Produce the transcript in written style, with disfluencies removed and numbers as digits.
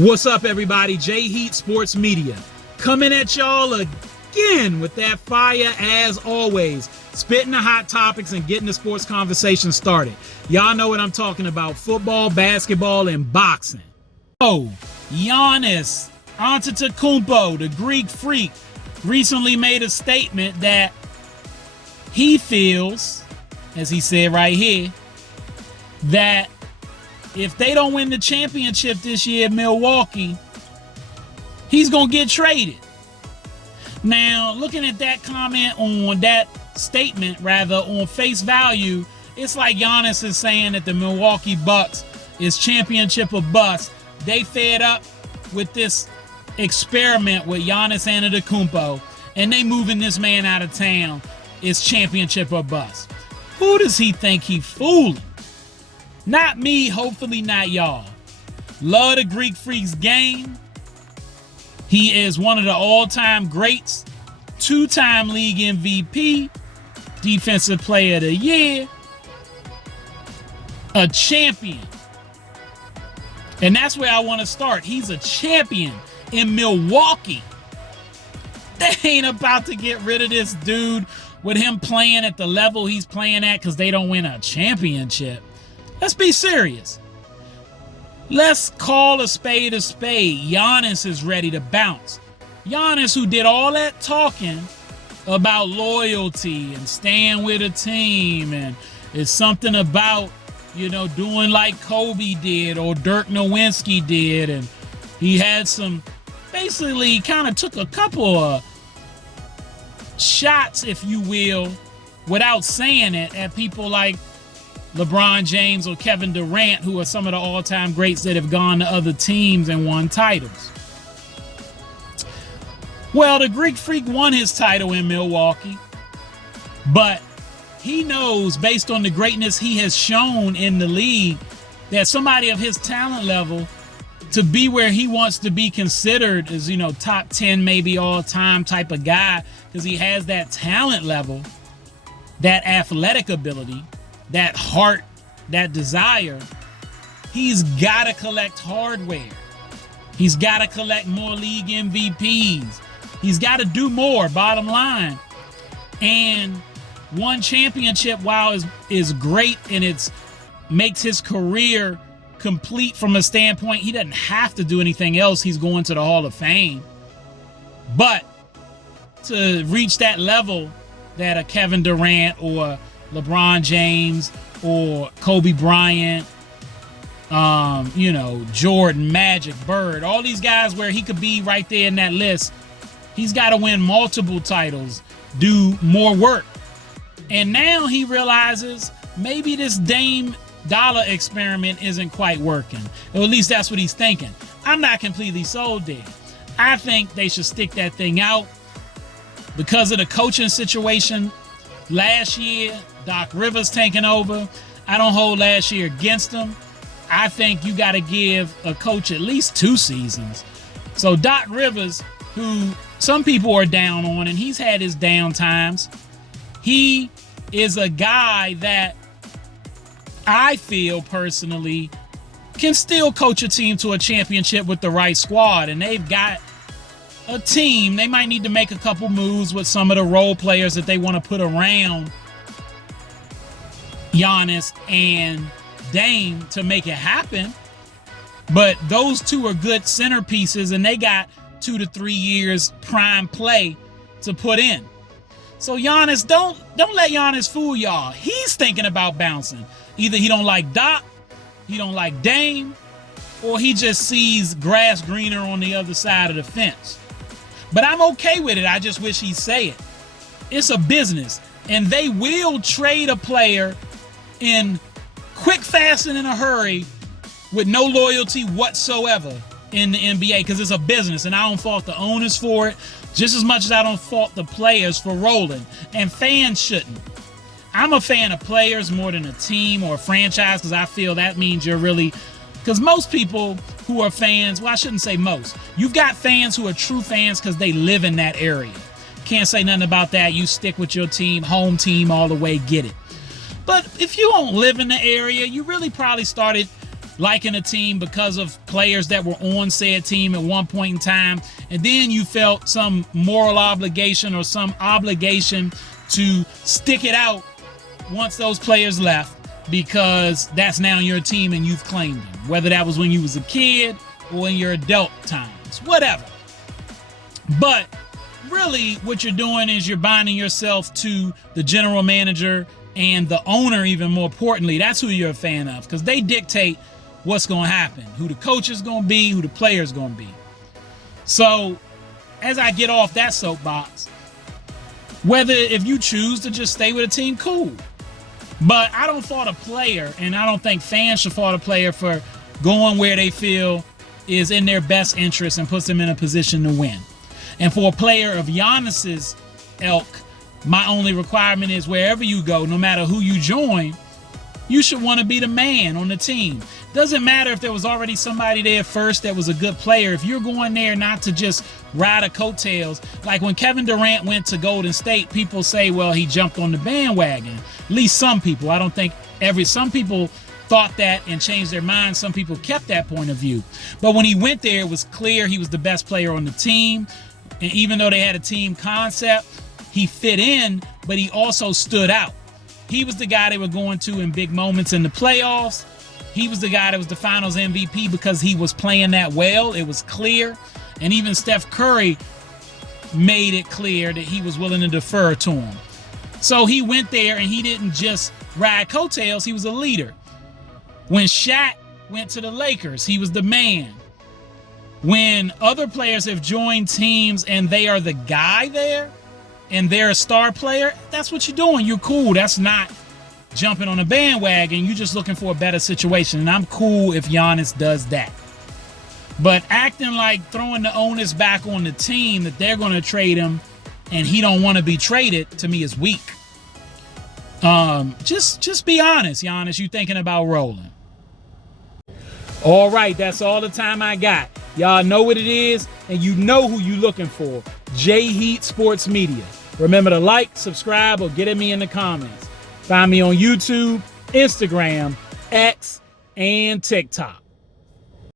What's up, everybody? J Heat Sports Media coming at y'all again with that fire as always, spitting the hot topics and getting the sports conversation started. Y'all know what I'm talking about: football, basketball, and boxing. Oh, Giannis Antetokounmpo, the Greek freak, recently made a statement that he feels, as he said right here, that if they don't win the championship this year in Milwaukee, he's going to get traded. Now, looking at that comment on that statement, rather, on face value, it's like Giannis is saying that the Milwaukee Bucks is championship or bust. They fed up with this experiment with Giannis Antetokounmpo, and they moving this man out of town. It's championship or bust. Who does he think he fooling? Not me, hopefully not y'all. Love the Greek Freak's game. He is one of the all-time greats, two-time league MVP, defensive player of the year, a champion. And that's where I want to start. He's a champion in Milwaukee. They ain't about to get rid of this dude with him playing at the level he's playing at because they don't win a championship. Let's be serious. Let's call a spade a spade. Giannis is ready to bounce. Giannis, who did all that talking about loyalty and staying with a team, and it's something about, doing like Kobe did or Dirk Nowitzki did, and he had some, basically kind of took a couple of shots, if you will, without saying it, at people like LeBron James or Kevin Durant, who are some of the all-time greats that have gone to other teams and won titles. Well, the Greek Freak won his title in Milwaukee, but he knows, based on the greatness he has shown in the league, that somebody of his talent level, to be where he wants to be considered as, top 10, maybe all-time type of guy, because he has that talent level, that athletic ability, that heart, that desire, he's got to collect hardware. He's got to collect more league MVPs. He's got to do more, bottom line. And one championship, while is great and it makes his career complete from a standpoint, he doesn't have to do anything else. He's going to the Hall of Fame. But to reach that level that a Kevin Durant or LeBron James or Kobe Bryant, Jordan, Magic, Bird, all these guys where he could be right there in that list, he's got to win multiple titles, do more work. And now he realizes maybe this Dame Dollar experiment isn't quite working. Or at least that's what he's thinking. I'm not completely sold there. I think they should stick that thing out because of the coaching situation last year. Doc Rivers taking over. I don't hold last year against him. I think you got to give a coach at least 2 seasons. So Doc Rivers, who some people are down on, and he's had his down times, he is a guy that I feel personally can still coach a team to a championship with the right squad. And they've got a team. They might need to make a couple moves with some of the role players that they want to put around Giannis and Dame to make it happen. But those two are good centerpieces, and they got 2 to 3 years prime play to put in. So Giannis, don't let Giannis fool y'all. He's thinking about bouncing. Either he don't like Doc, he don't like Dame, or he just sees grass greener on the other side of the fence. But I'm okay with it. I just wish he'd say it. It's a business, and they will trade a player in quick, fast, and in a hurry with no loyalty whatsoever in the NBA, because it's a business, and I don't fault the owners for it just as much as I don't fault the players for rolling, and fans shouldn't. I'm a fan of players more than a team or a franchise, because I feel that means you're really, because most people who are fans, well, I shouldn't say most, you've got fans who are true fans because they live in that area. Can't say nothing about that. You stick with your team, home team all the way, get it. But if you don't live in the area, you really probably started liking a team because of players that were on said team at one point in time, and then you felt some moral obligation or some obligation to stick it out once those players left, because that's now your team and you've claimed them, whether that was when you was a kid or in your adult times, whatever. But really what you're doing is you're binding yourself to the general manager and the owner, even more importantly. That's who you're a fan of, because they dictate what's going to happen, who the coach is going to be, who the player is going to be. So as I get off that soapbox, whether if you choose to just stay with a team, cool. But I don't fault a player, and I don't think fans should fault a player for going where they feel is in their best interest and puts them in a position to win. And for a player of Giannis's ilk, my only requirement is wherever you go, no matter who you join, you should want to be the man on the team. Doesn't matter if there was already somebody there first that was a good player. If you're going there not to just ride a coattails, like when Kevin Durant went to Golden State, people say, well, he jumped on the bandwagon. At least some people. I don't think some people thought that and changed their minds. Some people kept that point of view. But when he went there, it was clear he was the best player on the team. And even though they had a team concept, he fit in, but he also stood out. He was the guy they were going to in big moments in the playoffs. He was the guy that was the finals MVP because he was playing that well. It was clear. And even Steph Curry made it clear that he was willing to defer to him. So he went there and he didn't just ride coattails. He was a leader. When Shaq went to the Lakers, he was the man. When other players have joined teams and they are the guy there and they're a star player, that's what you're doing. You're cool. That's not jumping on a bandwagon. You're just looking for a better situation. And I'm cool if Giannis does that. But acting like throwing the onus back on the team that they're going to trade him and he don't want to be traded, to me is weak. Just be honest, Giannis. You thinking about rolling. All right, that's all the time I got. Y'all know what it is, and you know who you looking for. J Heat Sports Media. Remember to like, subscribe, or get at me in the comments. Find me on YouTube, Instagram, X, and TikTok.